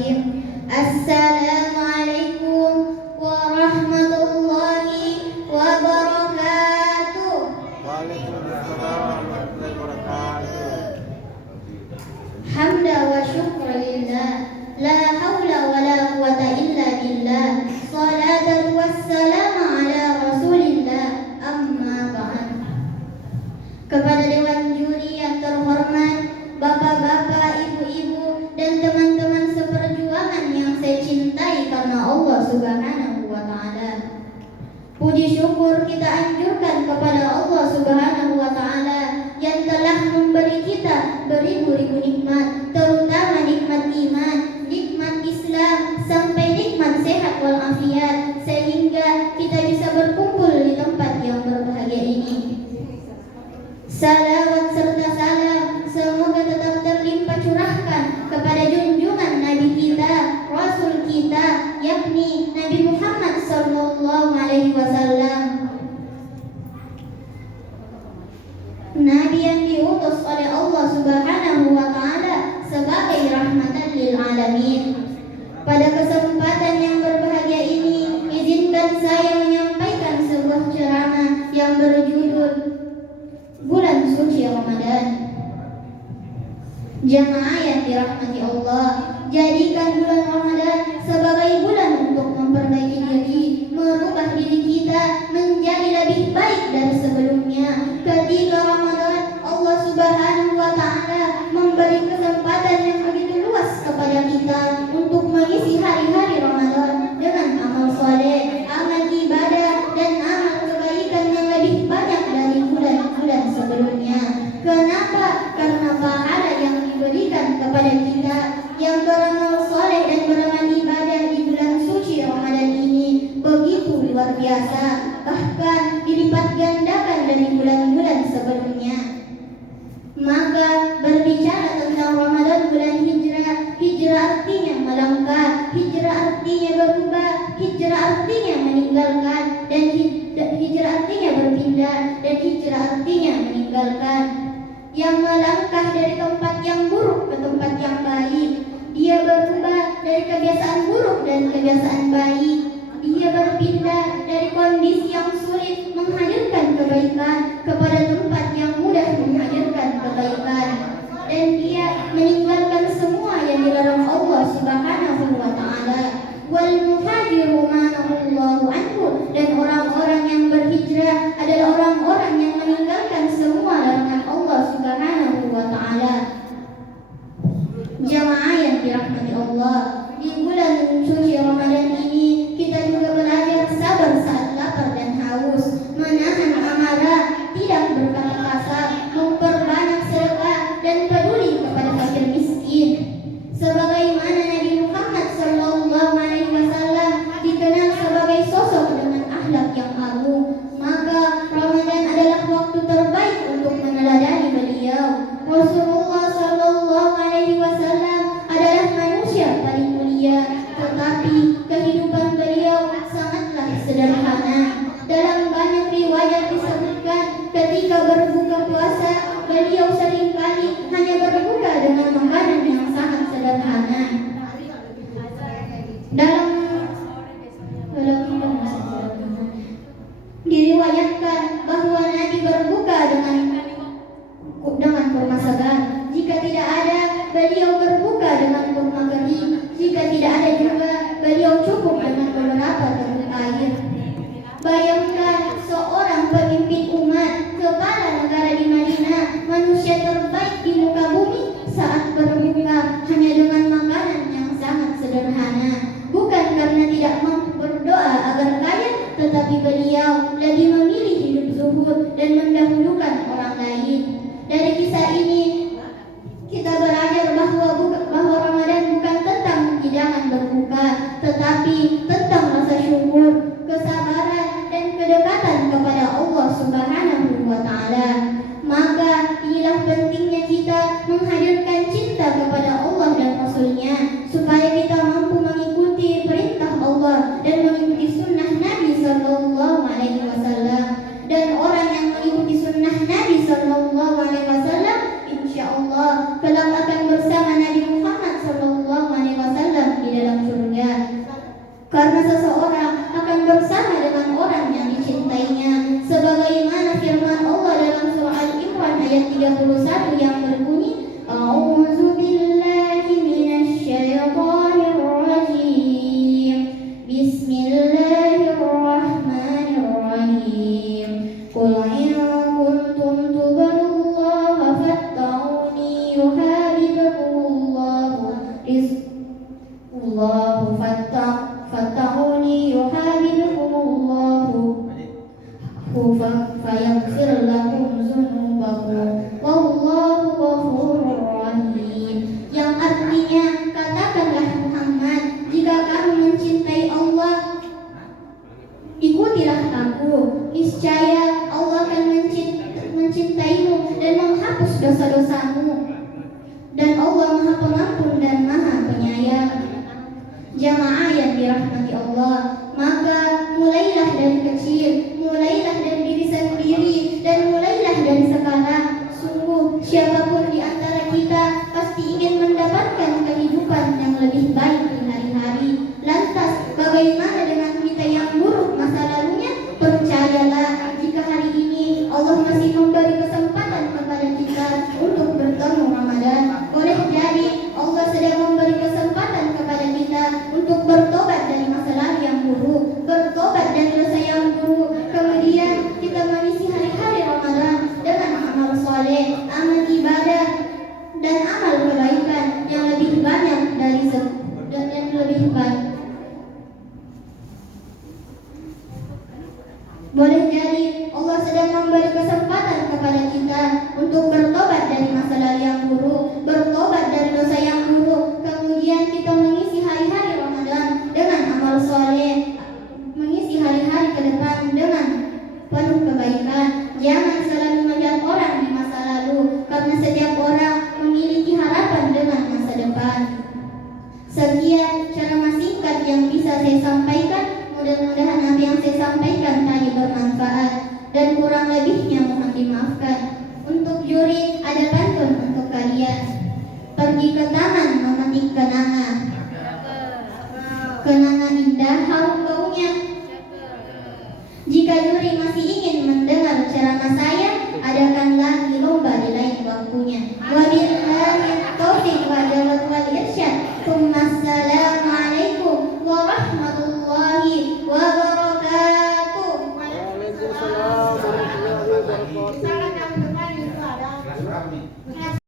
Bismillahirrahmanirrahim. Assalamualaikum warahmatullahi wabarakatuh. Waalaikumsalam warahmatullahi wabarakatuh. Hamda wa syukra lillah, la haula wa la quwata illa billah. Salatan wassalamu ala rasulillah, amma ba'd. Kepada Dewan Juri yang terhormat, bapak-bapak, ibu-ibu, dan teman-teman seperjuangan yang saya cintai karena Allah Subhanahu wa Ta'ala. Puji syukur kita anjurkan kepada Allah Subhanahu wa Ta'ala yang telah memberi kita beribu-ribu nikmat, terutama nikmat iman, nikmat Islam, sampai nikmat sehat walafiat, sehingga kita bisa berkumpul di tempat yang berbahagia ini. Salawat serta salam semoga tetap terlimpah curahkan kepada junjungan Nabi kita, Rasul kita, yakni Nabi Muhammad sallallahu alaihi wasallam. Nabi yang diutus oleh Allah Subhanahu wa Ta'ala sebagai rahmatan lil alamin. Pada kesempatan yang berbahagia ini, izinkan saya menyampaikan sebuah ceramah yang berjudul Bulan Suci Ramadan. Jamaah yang dirahmati Allah, jadikan bulan Ramadan sebagai bulan untuk memperbaiki diri, merubah diri kita menjadi lebih baik dari sebelumnya. Ketika Ramadan, Allah Subhanahu wa Ta'ala memberi kesempatan yang begitu luas kepada kita untuk mengisi hari-hari Ramadan dengan amal soleh, amal ibadah, dan amal kebaikan yang lebih banyak dari bulan-bulan sebelumnya. Kenapa? Karena pahala yang diberikan kepada kita yang beramal soleh dan beramal ibadah di bulan suci Ramadan ini begitu luar biasa, bahkan dilipat gandakan dari bulan-bulan sebelumnya. Maka berbicara tentang Ramadan bulan hijrah, hijrah artinya melangkah, hijrah artinya berubah, hijrah artinya meninggalkan, dan hijrah artinya berpindah, dan hijrah artinya meninggalkan. Yang melangkah dari tempat yang buruk ke tempat yang baik, dia berubah dari kebiasaan buruk dan kebiasaan baik, dia berpindah dari kondisi yang sulit menghadirkan kebaikan kepada tempat yang mudah menghadirkan kebaikan, dan dia meninggalkan semua yang dilarang Allah Subhanahu wa Ta'ala. Wal muhajiru manahullahu anhu, dan orang-orang yang berhijrah adalah orang-orang yang meninggalkan semua larangan Allah Subhanahu wa Ta'ala. Jamaah yang dirahmati Allah, di bulan suci Ramadan ini kita juga belajar sabar saat lapar dan haus, menahan amarah, tidak berkata kasar, memperbanyak sedekah, dan peduli kepada fakir miskin. Sebagaimana Nabi Muhammad sallallahu alaihi wasallam dikenal sebagai sosok dengan akhlak yang agung, maka Ramadan adalah waktu terbaik untuk meneladani beliau. Rasulullah sallallahu alaihi wasallam adalah manusia paling mulia, tetapi kehidupan beliau sangatlah sederhana. Dalam banyak riwayat disebutkan ketika berbuka puasa, beliau seringkali hanya berbuka dengan makanan yang sangat sederhana. Diriwayatkan bahwa Nabi berbuka dengan kurma segar. Jika tidak ada, beliau berbuka dengan kurma kering. Jika tidak ada juga, beliau cukup dengan beberapa teguk air. Bayangkan seorang pemimpin umat, kepala negara di Madinah, manusia terbaik di muka bumi, saat berbuka hanya dengan makanan yang sangat sederhana. Bukan karena tidak mampu berdoa agar kaya, tetapi beliau lebih memilih hidup zuhud dan mendahulukan orang lain. Dari kisah ini kita belajar bahwa Ramadan bukan tentang hidangan berbuka, tetapi tentang rasa syukur, kesabaran, dan kedekatan kepada Allah Subhanahu wa Ta'ala. Maka inilah pentingnya kita menghadirkan cinta kepada Allah dan Rasul-Nya, supaya kita mampu mengikuti perintah Allah dan mengikuti sunnah Nabi sallallahu alaihi wasallam. karena seseorang akan bersama dengan orang yang dicintainya. Sebagaimana firman Allah dalam surah Al-Imran ayat 31 yang berbunyi, A'udzu billahi minasy syaithanir rajim. Bismillahirrahmanirrahim. Qul in kuntum tu'minullaha fattaquni yuhibbukumullahu Allahu fattaquni yuhibbukumullahu fayaghfir lakum dzunubakum wallahu ghafurur rahim. Yang artinya, katakanlah Muhammad, jika kamu mencintai Allah, ikutilah aku. Niscaya Allah akan mencintaimu dan menghapus dosa-dosamu. Dan Allah Maha Pengampun dan Maha Penyayang. Jamaah yang dirahmati Allah, maka mulailah dari kecil, mulailah dari diri sendiri, dan mulailah dari sekarang. Sungguh, siapapun di antara kita pasti ingin mendapatkan kehidupan yang lebih baik di hari-hari. Lantas, bagaimana dengan kita yang buruk masa lalunya? Percayalah, jika hari ini Allah masih memberi kesempatan kepada kita untuk bertemu Ramadan, boleh jadi Allah sedang memberi kesempatan kepada kita untuk bertobat dari masa lalu yang buruk, bertobat dari dosa yang buruk. Kemudian kita mengisi hari-hari Ramadan dengan amal soleh, amal ibadah, dan amal kebaikan yang lebih banyak dan yang lebih baik. Boleh jadi Allah sedang memberi kesempatan kepada kita untuk bertobat dari masa lalu yang buruk, bertobat dari dosa yang buruk. Kemudian kita mengisi hari-hari Ramadan dengan amal soleh, mengisi hari-hari ke depan dengan penuh kebaikan. Jangan selalu melihat orang di masa lalu, karena setiap orang memiliki harapan dengan masa depan. Sekian cara singkat yang bisa saya sampaikan. Mudah-mudahan apa yang saya sampaikan tadi bermanfaat, dan kurang lebihnya mohon dimaafkan. Untuk juri, ada pantun untuk kalian. Pergi ke taman memetik kenanga, kenanga indah harum baunya. Jika juri masih